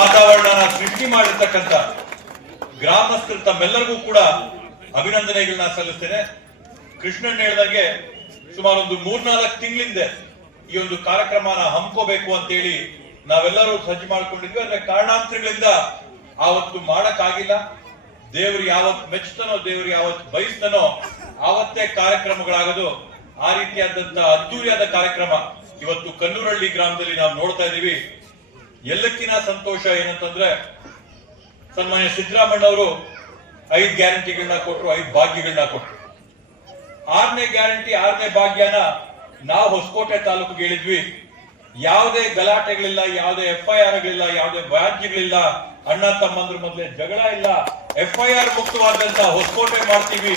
ವಾತಾವರಣನ ಸೃಷ್ಟಿ ಮಾಡಿರ್ತಕ್ಕಂಥ ಗ್ರಾಮಸ್ಥರು ತಮ್ಮೆಲ್ಲರಿಗೂ ಕೂಡ ಅಭಿನಂದನೆಗಳನ್ನ ಸಲ್ಲಿಸ್ತೇನೆ. ಕೃಷ್ಣನ್ ಹೇಳ್ದಂಗೆ ಸುಮಾರು ಒಂದು ಮೂರ್ನಾಲ್ಕು ತಿಂಗಳಿಂದ ಈ ಒಂದು ಕಾರ್ಯಕ್ರಮನ ಹಮ್ಕೋಬೇಕು ಅಂತೇಳಿ ನಾವೆಲ್ಲರೂ ಸಜ್ಜು ಮಾಡ್ಕೊಂಡಿದ್ವಿ. ಅಂದ್ರೆ ಕಾರಣಾಂತರಗಳಿಂದ ಆವತ್ತು ಮಾಡಕ್ಕಾಗಿಲ್ಲ. ದೇವ್ರು ಯಾವತ್ ಮೆಚ್ಚುತ್ತಾನೋ, ದೇವ್ರು ಯಾವತ್ ಬಯಸ್ತಾನೋ ಆವತ್ತೇ ಕಾರ್ಯಕ್ರಮಗಳಾಗೋದು. ಆ ರೀತಿಯಾದಂತ ಅದ್ದೂರಿಯಾದ ಕಾರ್ಯಕ್ರಮ ಇವತ್ತು ಕನ್ನೂರಳ್ಳಿ ಗ್ರಾಮದಲ್ಲಿ ನಾವು ನೋಡ್ತಾ ಇದೀವಿ ಎಲ್ಲಕ್ಕಿಂತ ಸಂತೋಷ ಏನಂತಂದ್ರೆ ಸನ್ಮಾನ್ಯ ಸಿದ್ದರಾಮಣ್ಣ ಅವರು ಐದು ಗ್ಯಾರಂಟಿಗಳನ್ನ ಕೊಟ್ಟರು ಐದು ಭಾಗ್ಯಗಳನ್ನ ಕೊಟ್ಟರು ಆರನೇ ಗ್ಯಾರಂಟಿ, ಆರನೇ ಭಾಗ್ಯನ ನಾವು ಹೊಸಕೋಟೆ ತಾಲೂಕಿಗೆ ಹೇಳಿದ್ವಿ. ಯಾವುದೇ ಗಲಾಟೆಗಳಿಲ್ಲ, ಯಾವುದೇ ಎಫ್ ಐ ಆರ್ ಗಳಿಲ್ಲ ಯಾವುದೇ ವ್ಯಾಜ್ಯಗಳಿಲ್ಲ, ಅಣ್ಣ ತಮ್ಮಂದ್ರ ಮೊದಲೇ ಜಗಳ ಇಲ್ಲ. ಎಫ್ ಐ ಆರ್ ಮುಕ್ತವಾದಂತ ಹೊಸಕೋಟೆ ಮಾಡ್ತೀವಿ,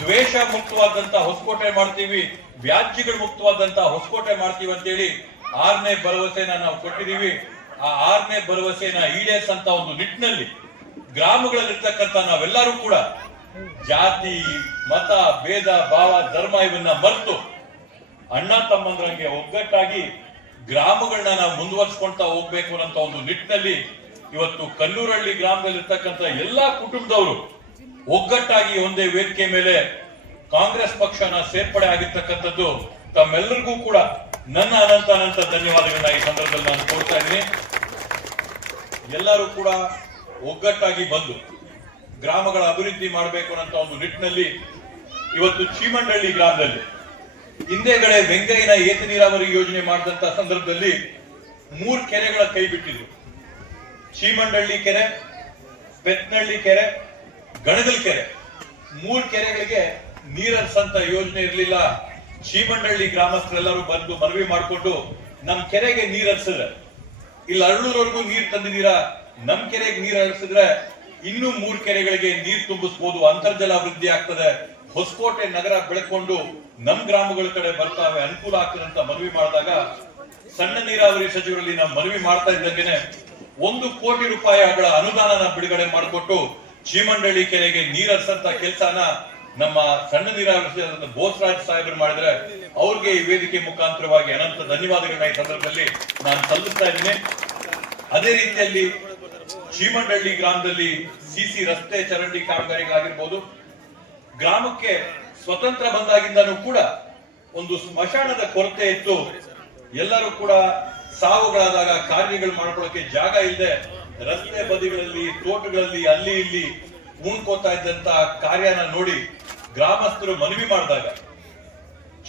ದ್ವೇಷ ಮುಕ್ತವಾದಂತ ಹೊಸಕೋಟೆ ಮಾಡ್ತೀವಿ, ವ್ಯಾಜ್ಯಗಳು ಮುಕ್ತವಾದಂತ ಹೊಸಕೋಟೆ ಮಾಡ್ತೀವಿ ಅಂತೇಳಿ ಆರನೇ ಭರವಸೆನ ನಾವು ಕೊಟ್ಟಿದೀವಿ ಆ ಆರನೇ ಭರವಸೆನ ಈಡೇರಿಸಂತ ಒಂದು ನಿಟ್ಟಿನಲ್ಲಿ ಗ್ರಾಮಗಳಲ್ಲಿರ್ತಕ್ಕಂಥ ನಾವೆಲ್ಲರೂ ಕೂಡ ಜಾತಿ, ಮತ, ಭೇದ, ಭಾವ, ಧರ್ಮ ಇವನ್ನ ಮರೆತು ಅಣ್ಣ ತಮ್ಮಂದ್ರಂಗೆ ಒಗ್ಗಟ್ಟಾಗಿ ಗ್ರಾಮಗಳನ್ನ ನಾವು ಮುಂದುವರ್ಸ್ಕೊಂತ ಹೋಗ್ಬೇಕು ಅನ್ನೋ ಒಂದು ನಿಟ್ಟಿನಲ್ಲಿ ಇವತ್ತು ಕಲ್ಲೂರಳ್ಳಿ ಗ್ರಾಮದಲ್ಲಿರ್ತಕ್ಕಂಥ ಎಲ್ಲಾ ಕುಟುಂಬದವರು ಒಗ್ಗಟ್ಟಾಗಿ ಒಂದೇ ವೇದಿಕೆ ಮೇಲೆ ಕಾಂಗ್ರೆಸ್ ಪಕ್ಷನ ಸೇರ್ಪಡೆ ಆಗಿರ್ತಕ್ಕಂಥದ್ದು ತಮ್ಮೆಲ್ಲರಿಗೂ ಕೂಡ ನನ್ನ ಅನಂತ ಅನಂತ ಧನ್ಯವಾದಗಳನ್ನ ಈ ಸಂದರ್ಭದಲ್ಲಿ ನಾನು ಕೋರ್ತಾ ಇದ್ದೀನಿ. ಎಲ್ಲರೂ ಕೂಡ ಒಗ್ಗಟ್ಟಾಗಿ ಬಂದು ಗ್ರಾಮಗಳ ಅಭಿವೃದ್ಧಿ ಮಾಡಬೇಕು ಅನ್ನೋ ಒಂದು ನಿಟ್ಟಿನಲ್ಲಿ ಇವತ್ತು ಚೀಮಂಡಳ್ಳಿ ಗ್ರಾಮದಲ್ಲಿ ಹಿಂದೆಗಡೆ ವೆಂಕಯ್ಯನ ಏತ ನೀರಾವರಿ ಯೋಜನೆ ಮಾಡಿದಂತ ಸಂದರ್ಭದಲ್ಲಿ ಮೂರು ಕೆರೆಗಳ ಕೈ ಬಿಟ್ಟಿದ್ರು. ಚೀಮಂಡಳ್ಳಿ ಕೆರೆ ಪೆತ್ನಳ್ಳಿ ಕೆರೆ, ಗಣಗಲ್ ಕೆರೆ. ಮೂರು ಕೆರೆಗಳಿಗೆ ನೀರರ್ಸಂತ ಯೋಜನೆ ಇರಲಿಲ್ಲ. ಚೀಮಂಡಳ್ಳಿ ಗ್ರಾಮಸ್ಥರೆಲ್ಲರೂ ಬಂದು ಮನವಿ ಮಾಡಿಕೊಂಡು ನಮ್ಮ ಕೆರೆಗೆ ನೀರ್ ಹರಿಸಿದ್ರೆ. ಇಲ್ಲಿ ಅರಳೂರವರೆಗೂ ನೀರ್ ತಂದಿದ್ದೀರಾ? ನಮ್ ಕೆರೆಗೆ ನೀರ್ ಹರಿಸಿದ್ರೆ ಇನ್ನೂ ಮೂರ್ ಕೆರೆಗಳಿಗೆ ನೀರ್ ತುಂಬಿಸ್ಬೋದು. ಅಂತರ್ಜಲ ವೃದ್ಧಿ ಆಗ್ತದೆ. ಹೊಸಕೋಟೆ ನಗರ ಬೆಳಕೊಂಡು ನಮ್ ಗ್ರಾಮಗಳ ಕಡೆ ಬರ್ತಾವೆ, ಅನುಕೂಲ ಆಗ್ತದೆ ಅಂತ ಮನವಿ ಮಾಡಿದಾಗ ಸಣ್ಣ ನೀರಾವರಿ ಸಚಿವರಲ್ಲಿ ನಾವು ಮನವಿ ಮಾಡ್ತಾ ಇದ್ದಂಗೆನೆ ಒಂದು ಕೋಟಿ ರೂಪಾಯಿಗಳ ಅನುದಾನನ ಬಿಡುಗಡೆ ಮಾಡಿಕೊಟ್ಟು ಚೀಮಂಡಳ್ಳಿ ಕೆರೆಗೆ ನೀರ್ ಹರಿಸಂತ ಕೆಲಸನ ನಮ್ಮ ಸಣ್ಣ ನೀರಾವರಿ ಬೋಸ್ ಬೋಸರಾಜ್ ಸಾಹೇಬರು ಮಾಡಿದ್ರೆ ಅವ್ರಿಗೆ ಈ ವೇದಿಕೆ ಮುಖಾಂತರವಾಗಿ ಅನಂತ ಧನ್ಯವಾದಗಳನ್ನ ಈ ಸಂದರ್ಭದಲ್ಲಿ ನಾನು ಸಲ್ಲಿಸ್ತಾ ಇದ್ದೀನಿ. ಅದೇ ರೀತಿಯಲ್ಲಿ ಶ್ರೀಮಂಡಳ್ಳಿ ಗ್ರಾಮದಲ್ಲಿ ಸಿಸಿ ರಸ್ತೆ ಚರಂಡಿ ಕಾಮಗಾರಿಗಳಾಗಿರ್ಬೋದು, ಗ್ರಾಮಕ್ಕೆ ಸ್ವತಂತ್ರ ಬಂದಾಗಿಂದನೂ ಕೂಡ ಒಂದು ಸ್ಮಶಾನದ ಕೊರತೆ ಇತ್ತು. ಎಲ್ಲರೂ ಕೂಡ ಸಾವುಗಳಾದಾಗ ಕಾರ್ಯಗಳು ಮಾಡ್ಕೊಳ್ಳೋಕೆ ಜಾಗ ಇಲ್ಲದೆ ರಸ್ತೆ ಬದಿಗಳಲ್ಲಿ, ತೋಟಗಳಲ್ಲಿ, ಅಲ್ಲಿ ಇಲ್ಲಿ ಉಣ್ಕೋತಾ ಇದ್ದಂತ ಕಾರ್ಯನ ನೋಡಿ ಗ್ರಾಮಸ್ಥರು ಮನವಿ ಮಾಡಿದಾಗ,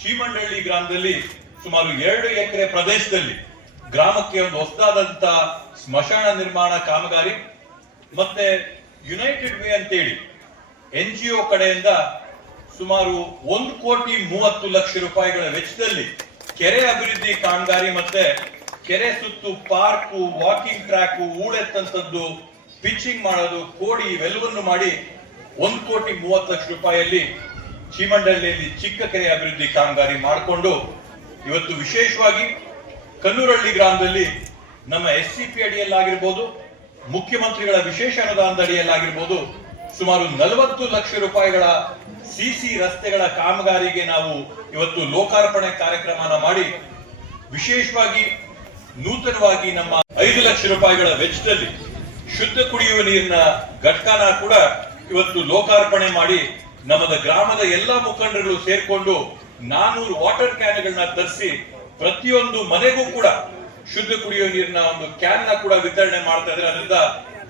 ಶ್ರೀಮಂಡಳ್ಳಿ ಗ್ರಾಮದಲ್ಲಿ ಸುಮಾರು ಎರಡು ಎಕರೆ ಪ್ರದೇಶದಲ್ಲಿ ಗ್ರಾಮಕ್ಕೆ ಒಂದು ಹೊಸದಾದಂತ ಸ್ಮಶಾನ ನಿರ್ಮಾಣ ಕಾಮಗಾರಿ, ಮತ್ತೆ ಯುನೈಟೆಡ್ ವೇ ಅಂತೇಳಿ ಎನ್ ಜಿ ಒ ಕಡೆಯಿಂದ ಸುಮಾರು ಒಂದು ಕೋಟಿ ಮೂವತ್ತು ಲಕ್ಷ ರೂಪಾಯಿಗಳ ವೆಚ್ಚದಲ್ಲಿ ಕೆರೆ ಅಭಿವೃದ್ಧಿ ಕಾಮಗಾರಿ ಮತ್ತೆ ಕೆರೆ ಸುತ್ತು, ಪಾರ್ಕು ವಾಕಿಂಗ್ ಟ್ರ್ಯಾಕ್ ಊಳೆತ್ತಂತದ್ದು ಪಿಚಿಂಗ್ ಮಾಡೋದು, ಕೋಡಿ ಇವೆಲ್ಲವನ್ನು ಮಾಡಿ ಒಂದು ಕೋಟಿ ಮೂವತ್ತು ಲಕ್ಷ ರೂಪಾಯಿಯಲ್ಲಿ ಚೀಮಂಡಳ್ಳಿಯಲ್ಲಿ ಚಿಕ್ಕ ಕೆರೆ ಅಭಿವೃದ್ಧಿ ಕಾಮಗಾರಿ ಮಾಡಿಕೊಂಡು ಇವತ್ತು ವಿಶೇಷವಾಗಿ ಕನ್ನೂರಳ್ಳಿ ಗ್ರಾಮದಲ್ಲಿ ನಮ್ಮ ಎಸ್ ಸಿ ಪಿ ಅಡಿಯಲ್ಲಾಗಿರ್ಬೋದು, ಮುಖ್ಯಮಂತ್ರಿಗಳ ವಿಶೇಷ ಅನುದಾನದ ಅಡಿಯಲ್ಲಾಗಿರ್ಬೋದು, ಸುಮಾರು ನಲವತ್ತು ಲಕ್ಷ ರೂಪಾಯಿಗಳ ಸಿಸಿ ರಸ್ತೆಗಳ ಕಾಮಗಾರಿಗೆ ನಾವು ಇವತ್ತು ಲೋಕಾರ್ಪಣೆ ಕಾರ್ಯಕ್ರಮನ ಮಾಡಿ, ವಿಶೇಷವಾಗಿ ನೂತನವಾಗಿ ನಮ್ಮ ಐದು ಲಕ್ಷ ರೂಪಾಯಿಗಳ ವೆಚ್ಚದಲ್ಲಿ ಶುದ್ಧ ಕುಡಿಯುವ ನೀರಿನ ಘಟಕನ ಕೂಡ ಇವತ್ತು ಲೋಕಾರ್ಪಣೆ ಮಾಡಿ, ನಮ್ಮದ ಗ್ರಾಮದ ಎಲ್ಲಾ ಮುಖಂಡರುಗಳು ಸೇರಿಕೊಂಡು ನಾನೂರು ವಾಟರ್ ಕ್ಯಾನ್ಗಳನ್ನ ತರಿಸಿ ಪ್ರತಿಯೊಂದು ಮನೆಗೂ ಕೂಡ ಶುದ್ಧ ಕುಡಿಯುವ ನೀರಿನ ಒಂದು ಕ್ಯಾನ್ನ ಕೂಡ ವಿತರಣೆ ಮಾಡ್ತಾ ಇದ್ರೆ ಅದರಿಂದ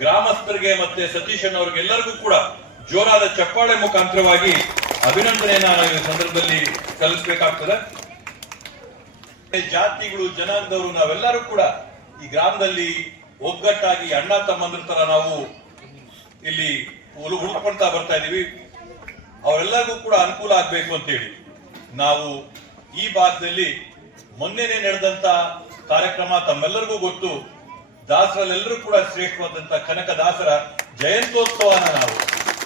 ಗ್ರಾಮಸ್ಥರಿಗೆ ಮತ್ತೆ ಸತೀಶ್ ಅವ್ರಿಗೆ ಎಲ್ಲರಿಗೂ ಕೂಡ ಜೋರಾದ ಚಪ್ಪಾಳೆ ಮುಖಾಂತರವಾಗಿ ಅಭಿನಂದನೆಯನ್ನ ನಾವು ಈ ಸಂದರ್ಭದಲ್ಲಿ ಸಲ್ಲಿಸಬೇಕಾಗ್ತದೆ. ಜಾತಿಗಳು, ಜನಾಂಗದವರು ನಾವೆಲ್ಲರೂ ಕೂಡ ಈ ಗ್ರಾಮದಲ್ಲಿ ಒಗ್ಗಟ್ಟಾಗಿ ಅಣ್ಣ ತಮ್ಮಂದ್ರ ತರ ನಾವು ಇಲ್ಲಿ ಹುಡುಕೊಳ್ತಾ ಬರ್ತಾ ಇದೀವಿ. ಅವರೆಲ್ಲರಿಗೂ ಕೂಡ ಅನುಕೂಲ ಆಗ್ಬೇಕು ಅಂತೇಳಿ ನಾವು ಈ ಭಾಗದಲ್ಲಿ ಮೊನ್ನೆನೆ ನಡೆದಂತ ಕಾರ್ಯಕ್ರಮ ತಮ್ಮೆಲ್ಲರಿಗೂ ಗೊತ್ತು. ದಾಸರಲ್ಲೆಲ್ಲರೂ ಕೂಡ ಶ್ರೇಷ್ಠವಾದಂತ ಕನಕ ದಾಸರ ಜಯಂತ್ಯೋತ್ಸವನ ನಾವು.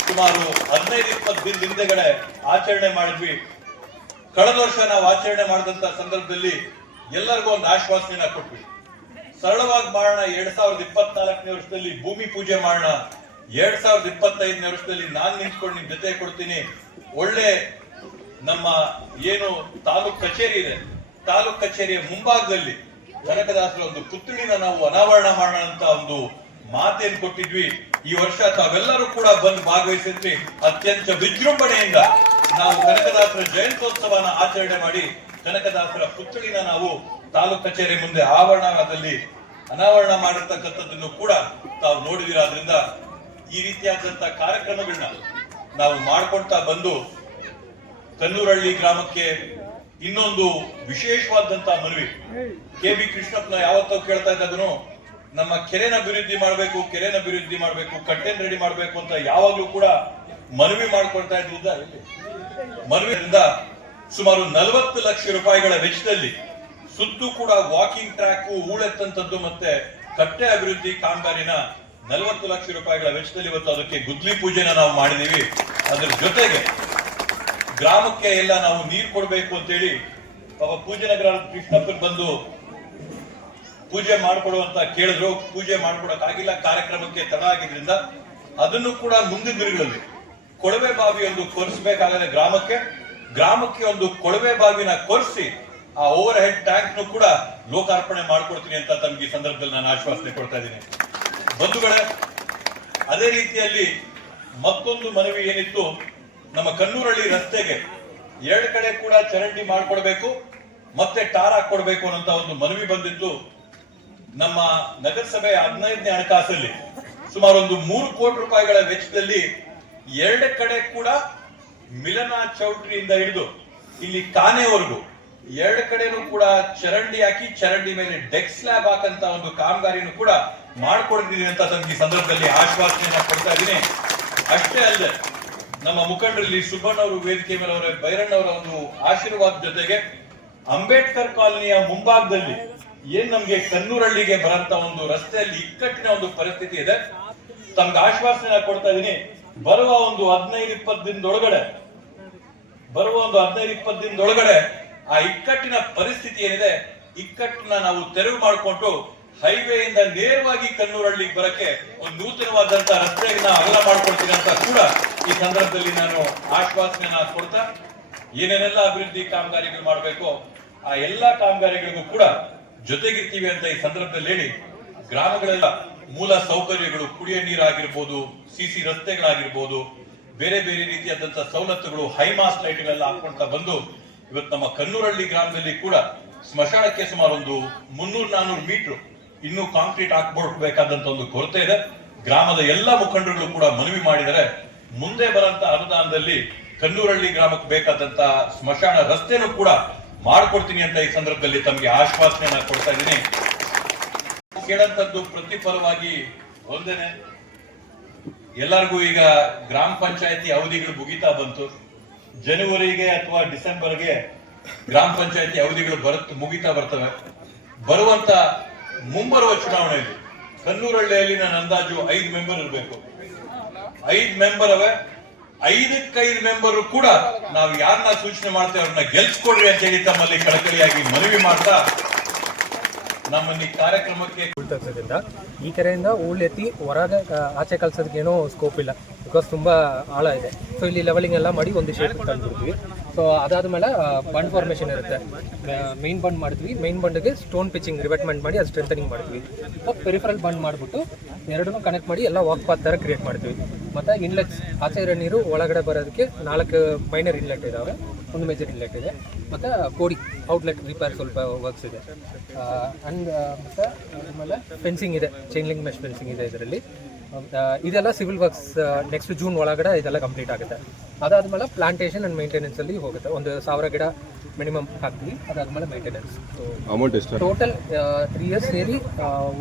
ಸುಮಾರು ಹದಿನೈದು, ಇಪ್ಪತ್ತು ದಿನ ಹಿಂದೆಗಡೆ ಆಚರಣೆ ಮಾಡಿದ್ವಿ. ಕಳೆದ ವರ್ಷ ನಾವು ಆಚರಣೆ ಮಾಡಿದಂತ ಸಂದರ್ಭದಲ್ಲಿ ಎಲ್ಲರಿಗೂ ಒಂದು ಆಶ್ವಾಸನೆಯನ್ನ ಕೊಟ್ವಿ. ಸರಳವಾಗಿ ಮಾಡೋಣ ಎರಡ್ ಸಾವಿರದ ಇಪ್ಪತ್ನಾಲ್ಕನೇ ವರ್ಷದಲ್ಲಿ ಭೂಮಿ ಪೂಜೆ ಮಾಡೋಣ ಎರಡ್ ಸಾವಿರದ ಇಪ್ಪತ್ತೈದನೇ ವರ್ಷದಲ್ಲಿ ನಾನು ನಿಂತ್ಕೊಂಡು ನಿಮ್ ಜೊತೆ ಕೊಡ್ತೀನಿ. ಒಳ್ಳೆ ನಮ್ಮ ಏನು ತಾಲೂಕ್ ಕಚೇರಿ ಇದೆ. ತಾಲೂಕ್ ಕಚೇರಿಯ ಮುಂಭಾಗದಲ್ಲಿ ಕನಕದಾಸರ ಒಂದು ಪುತ್ಥಳಿನ ನಾವು ಅನಾವರಣ ಮಾಡೋಣ ಅಂತ ಒಂದು ಮಾತೇನ್ ಕೊಟ್ಟಿದ್ವಿ. ಈ ವರ್ಷ ತಾವೆಲ್ಲರೂ ಕೂಡ ಬಂದು ಭಾಗವಹಿಸಿದ್ವಿ ಅತ್ಯಂತ ವಿಜೃಂಭಣೆಯಿಂದ ನಾವು ಕನಕದಾಸರ ಜಯಂತ್ಯೋತ್ಸವನ ಆಚರಣೆ ಮಾಡಿ ಕನಕದಾಸರ ಪುತ್ಥಳಿನ ನಾವು ತಾಲೂಕ್ ಕಚೇರಿ ಮುಂದೆ ಆವರಣದಲ್ಲಿ ಅನಾವರಣ ಮಾಡಿರ್ತಕ್ಕಂಥದ್ದನ್ನು ಕೂಡ ತಾವು ನೋಡಿದಿರಾದ್ರಿಂದ ಈ ರೀತಿಯಾದಂತ ಕಾರ್ಯಕ್ರಮಗಳನ್ನ ನಾವು ಮಾಡ್ಕೊಳ್ತಾ ಬಂದು ಕನ್ನೂರಳ್ಳಿ ಗ್ರಾಮಕ್ಕೆ ಇನ್ನೊಂದು ವಿಶೇಷವಾದಂತ ಮನವಿ. ಕೆ ಬಿ ಕೃಷ್ಣಪ್ಪನ ಯಾವತ್ತೋ ಕೇಳ್ತಾ ಇದ್ದಾಗನು, ನಮ್ಮ ಕೆರೆನ ಅಭಿವೃದ್ಧಿ ಮಾಡಬೇಕು, ಕೆರೆನ ಅಭಿವೃದ್ಧಿ ಮಾಡಬೇಕು ಕಟ್ಟೆನ್ ರೆಡಿ ಮಾಡಬೇಕು ಅಂತ ಯಾವಾಗ್ಲೂ ಕೂಡ ಮನವಿ ಮಾಡ್ಕೊಳ್ತಾ ಇಲ್ಲಿ? ಮನವಿಯಿಂದ ಸುಮಾರು ನಲವತ್ತು ಲಕ್ಷ ರೂಪಾಯಿಗಳ ವೆಚ್ಚದಲ್ಲಿ ಸುತ್ತು ಕೂಡ ವಾಕಿಂಗ್ ಟ್ರ್ಯಾಕ್ ಹೂಳೆತ್ತಂತದ್ದು ಮತ್ತೆ ಕಟ್ಟೆ ಅಭಿವೃದ್ಧಿ ಕಾಮಗಾರಿನ ನಲವತ್ತು ಲಕ್ಷ ರೂಪಾಯಿಗಳ ವೆಚ್ಚದಲ್ಲಿ ಇವತ್ತು ಅದಕ್ಕೆ ಗುದ್ಲಿ ಪೂಜೆನ ನಾವು ಮಾಡಿದೀವಿ. ಅದ್ರ ಜೊತೆಗೆ ಗ್ರಾಮಕ್ಕೆ ಎಲ್ಲ ನಾವು ನೀರು ಕೊಡಬೇಕು ಅಂತೇಳಿ ಪಾಪ ಪೂಜೆ ನಗರ ಕೃಷ್ಣಪ್ಪ ಬಂದು ಪೂಜೆ ಮಾಡ್ಕೊಡುವಂತ ಕೇಳಿದ್ರು. ಪೂಜೆ ಆಗಿಲ್ಲ ಕಾರ್ಯಕ್ರಮಕ್ಕೆ ತಡ ಆಗಿದ್ರಿಂದ ಅದನ್ನು ಕೂಡ ಮುಂದಿನ ದಿನಗಳಲ್ಲಿ ಕೊಳವೆ ಬಾವಿ ಒಂದು ಕೊರೆಸಬೇಕಾಗದೆ ಗ್ರಾಮಕ್ಕೆ ಗ್ರಾಮಕ್ಕೆ ಒಂದು ಕೊಳವೆ ಬಾವಿನ ಕೊರೆಸಿ ಆ ಓವರ್ ಹೆಡ್ ಟ್ಯಾಂಕ್ ನು ಕೂಡ ಲೋಕಾರ್ಪಣೆ ಮಾಡ್ಕೊಡ್ತೀನಿ ಅಂತ ತಮ್ಗೆ ಈ ಸಂದರ್ಭದಲ್ಲಿ ನಾನು ಆಶ್ವಾಸನೆ ಕೊಡ್ತಾ ಇದ್ದೀನಿ. ಬಂಧುಗಳೇ, ಅದೇ ರೀತಿಯಲ್ಲಿ ಮತ್ತೊಂದು ಮನವಿ ಏನಿತ್ತು? ನಮ್ಮ ಕಲ್ಲೂರಳ್ಳಿ ರಸ್ತೆಗೆ ಎರಡು ಕಡೆ ಕೂಡ ಚರಂಡಿ ಮಾಡಿಕೊಡ್ಬೇಕು, ಮತ್ತೆ ಟಾರ್ ಹಾಕೊಡ್ಬೇಕು ಅನ್ನೋಂತ ಒಂದು ಮನವಿ ಬಂದಿತ್ತು ನಮ್ಮ ನಗರಸಭೆ ಹದಿನೈದನೇ ಹಣಕಾಸಲ್ಲಿ. ಸುಮಾರು ಒಂದು ಮೂರು ಕೋಟಿ ರೂಪಾಯಿಗಳ ವೆಚ್ಚದಲ್ಲಿ ಎರಡು ಕಡೆ ಕೂಡ ಮಿಲನ ಚೌಟ್ರಿಯಿಂದ ಹಿಡಿದು ಇಲ್ಲಿ ಕಾನೆವರೆಗೂ ಎರಡು ಕಡೆನೂ ಕೂಡ ಚರಂಡಿ ಹಾಕಿ, ಚರಂಡಿ ಮೇಲೆ ಡೆಕ್ ಸ್ಲ್ಯಾಬ್ ಹಾಕಂತ ಒಂದು ಕಾಮಗಾರಿನೂ ಕೂಡ ಮಾಡ್ಕೊಡ್ತೀನಿ ಅಂತ ಈ ಸಂದರ್ಭದಲ್ಲಿ ಆಶ್ವಾಸನೆಯನ್ನ ಕೊಡ್ತಾ ಇದ್ದೀನಿ. ಅಷ್ಟೇ ಅಲ್ಲದೆ ನಮ್ಮ ಮುಖಂಡರಲ್ಲಿ ಸುಬ್ಬಣ್ಣ ಅವರು ವೇದಿಕೆ ಮೇಲೆ ಅವರ ಬೈರಣ್ಣವರ ಒಂದು ಆಶೀರ್ವಾದ ಜೊತೆಗೆ ಅಂಬೇಡ್ಕರ್ ಕಾಲನಿಯ ಮುಂಭಾಗದಲ್ಲಿ ಏನ್ ನಮ್ಗೆ ಕನ್ನೂರಳ್ಳಿಗೆ ಬರಂತ ಒಂದು ರಸ್ತೆಯಲ್ಲಿ ಇಕ್ಕಟ್ಟಿನ ಒಂದು ಪರಿಸ್ಥಿತಿ ಇದೆ. ತಮ್ಗೆ ಆಶ್ವಾಸನೆ ಕೊಡ್ತಾ ಇದೀನಿ. ಬರುವ ಒಂದು ಹದಿನೈದು ಇಪ್ಪತ್ತು ದಿನದೊಳಗಡೆ, ಬರುವ ಒಂದು ಹದಿನೈದು ಇಪ್ಪತ್ತು ದಿನದೊಳಗಡೆ ಆ ಇಕ್ಕಟ್ಟಿನ ಪರಿಸ್ಥಿತಿ ಏನಿದೆ, ಇಕ್ಕಟ್ಟನ್ನ ನಾವು ತೆರವು ಮಾಡಿಕೊಂಡು ಹೈವೇ ಇಂದ ನೇರವಾಗಿ ಕನ್ನೂರಳ್ಳಿಗೆ ಬರಕ್ಕೆ ಒಂದು ನೂತನವಾದಂತ ರಸ್ತೆಯನ್ನ ಅಗಲ ಮಾಡ್ಕೊಳ್ತೀನಿ ಅಂತ ಕೂಡ ಈ ಸಂದರ್ಭದಲ್ಲಿ ನಾನು ಆಶ್ವಾಸನೆಯನ್ನ ಕೊಡ್ತಾ, ಏನೇನೆಲ್ಲ ಅಭಿವೃದ್ಧಿ ಕಾಮಗಾರಿಗಳು ಮಾಡಬೇಕು, ಆ ಎಲ್ಲಾ ಕಾಮಗಾರಿಗಳಿಗೂ ಕೂಡ ಜೊತೆಗಿರ್ತೀವಿ ಅಂತ ಈ ಸಂದರ್ಭದಲ್ಲಿ ಹೇಳಿ, ಗ್ರಾಮಗಳೆಲ್ಲ ಮೂಲ ಸೌಕರ್ಯಗಳು, ಕುಡಿಯ ನೀರಾಗಿರ್ಬೋದು ಸಿಸಿ ರಸ್ತೆಗಳಾಗಿರ್ಬೋದು, ಬೇರೆ ಬೇರೆ ರೀತಿಯಾದಂತಹ ಸವಲತ್ತುಗಳು ಹೈಮಾಸ್ ಲೈಟ್ಗಳೆಲ್ಲ ಹಾಕೊಳ್ತಾ ಬಂದು, ಇವತ್ತು ನಮ್ಮ ಕನ್ನೂರಹಳ್ಳಿ ಗ್ರಾಮದಲ್ಲಿ ಕೂಡ ಸ್ಮಶಾನಕ್ಕೆ ಸುಮಾರು ಒಂದು ಮುನ್ನೂರ್ ನಾನೂರು ಮೀಟರ್ ಇನ್ನೂ ಕಾಂಕ್ರೀಟ್ ಹಾಕ್ಬಿಡ್ಬೇಕಾದಂತ ಒಂದು ಕೊರತೆ ಇದೆ. ಗ್ರಾಮದ ಎಲ್ಲ ಮುಖಂಡರುಗಳು ಕೂಡ ಮನವಿ ಮಾಡಿದರೆ ಮುಂದೆ ಬರಂತ ಅನುದಾನದಲ್ಲಿ ಕನ್ನೂರಳ್ಳಿ ಗ್ರಾಮಕ್ಕೆ ಬೇಕಾದಂತಹ ಸ್ಮಶಾನ ರಸ್ತೆನೂ ಕೂಡ ಮಾಡ್ಕೊಡ್ತೀನಿ ಅಂತ ಈ ಸಂದರ್ಭದಲ್ಲಿ ತಮಗೆ ಆಶ್ವಾಸನೆಯನ್ನ ಕೊಡ್ತಾ ಇದ್ದೀನಿ. ಕೇಳಂತದ್ದು ಪ್ರತಿಫಲವಾಗಿ ಒಂದೇನೆ, ಎಲ್ಲರಿಗೂ ಈಗ ಗ್ರಾಮ ಪಂಚಾಯತಿ ಅವಧಿಗಳು ಮುಗಿತಾ ಬಂತು. ಜನವರಿಗೆ ಅಥವಾ ಡಿಸೆಂಬರ್ಗೆ ಗ್ರಾಮ ಪಂಚಾಯತಿ ಅವಧಿಗಳು ಬರುತ್ತ ಮುಗಿತಾ ಬರ್ತವೆ. ಬರುವಂತ ಮುಂಬರುವ ಚುನಾವಣೆಯಲ್ಲಿ ಕನ್ನೂರಳ್ಳಿಯಲ್ಲಿ ನನ್ನ ಅಂದಾಜು ಐದು ಮೆಂಬರ್ ಇರಬೇಕು. ಐದ್ ಮೆಂಬರ್ ಅವೆ. ಐದಕ್ಕೈದು ಮೆಂಬರ್ ಕೂಡ ನಾವು ಯಾರನ್ನ ಸೂಚನೆ ಮಾಡ್ತೇವೆ ಅವ್ರನ್ನ ಗೆಲ್ಸ್ಕೊಡ್ರಿ ಅಂತ ಹೇಳಿ ತಮ್ಮಲ್ಲಿ ಕಳಕಳಿಯಾಗಿ ಮನವಿ ಮಾಡ್ತಾ ಈ ಕಾರ್ಯಕ್ರಮಕ್ಕೆ ಈ ಕೆರೆಯಿಂದ ಉಳ್ಳೆತ್ತಿ ಹೊರಗೆ ಆಚೆ ಕಲ್ಸೋದಕ್ಕೆ ಏನೋ ಸ್ಕೋಪ್ ಇಲ್ಲ. ಬಿಕಾಸ್ ತುಂಬ ಆಳ ಇದೆ. ಸೊ ಇಲ್ಲಿ ಲೆವೆಲಿಂಗ್ ಎಲ್ಲ ಮಾಡಿ ಒಂದು ಶೇಪ್ ತಂದ್ಬಿಡ್ತೀವಿ. ಸೊ ಅದಾದಮೇಲೆ ಬಂಡ್ ಫಾರ್ಮೇಷನ್ ಇರುತ್ತೆ. ಮೈನ್ ಬಂಡ್ ಮಾಡ್ತೀವಿ ಮೈನ್ ಬಂಡ್ಗೆ ಸ್ಟೋನ್ ಪಿಚಿಂಗ್ ರಿವೆಟ್ಮೆಂಟ್ ಮಾಡಿ ಅದು ಸ್ಟ್ರೆಂಥನಿಂಗ್ ಮಾಡ್ತೀವಿ ಪೆರಿಫರಲ್ ಬಂಡ್ ಮಾಡಿಬಿಟ್ಟು ಎರಡನ್ನೂ ಕನೆಕ್ಟ್ ಮಾಡಿ ಎಲ್ಲ ವಾಕ್ ಪಾತ್ ಥರ ಕ್ರಿಯೇಟ್ ಮಾಡ್ತೀವಿ. ಮತ್ತು ಇನ್ಲೆಟ್ಸ್ ಆಚೆ ಇರೋ ನೀರು ಒಳಗಡೆ ಬರೋದಕ್ಕೆ ನಾಲ್ಕು ಮೈನರ್ ಇನ್ಲೆಟ್ ಇದ್ದಾವೆ ಒಂದು ಮೇಜರ್ ಇನ್ಲೆಟ್ ಇದೆ. ಮತ್ತು ಕೋಡಿ ಔಟ್ಲೆಟ್ ರಿಪೇರ್ ಸ್ವಲ್ಪ ವರ್ಕ್ಸ್ ಇದೆ. ಅಂಡ್ ಮತ್ತು ಆಮೇಲೆ ಫೆನ್ಸಿಂಗ್ ಇದೆ. ಚೈನ್ ಲಿಂಕ್ ಮೆಶ್ ಫೆನ್ಸಿಂಗ್ ಇದೆ ಇದರಲ್ಲಿ. ಇದೆಲ್ಲ ಸಿವಿಲ್ ವರ್ಕ್ಸ್ ನೆಕ್ಸ್ಟ್ ಜೂನ್ ಒಳಗಡೆ ಇದೆಲ್ಲ ಕಂಪ್ಲೀಟ್ ಆಗುತ್ತೆ. ಅದಾದಮೇಲೆ ಪ್ಲಾಂಟೇಷನ್ ಆ್ಯಂಡ್ ಮೇಂಟೆನೆನ್ಸಲ್ಲಿ ಹೋಗುತ್ತೆ. ಒಂದು ಸಾವಿರ ಗಿಡ ಮಿನಿಮಮ್ ಹಾಕ್ತೀವಿ. ಅದಾದಮೇಲೆ ಮೇಂಟೆನೆನ್ಸ್ ಅಮೌಂಟ್ ಎಷ್ಟು? ಟೋಟಲ್ ತ್ರೀ ಇಯರ್ಸ್ ಸೇರಿ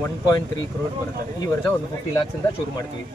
ಒನ್ ಪಾಯಿಂಟ್ ತ್ರೀ ಕ್ರೋಡ್ ಬರುತ್ತೆ. ಈ ವರ್ಷ ಒಂದು ಫಿಫ್ಟಿ ಲ್ಯಾಕ್ಸಿಂದ ಶುರು ಮಾಡ್ತೀವಿ.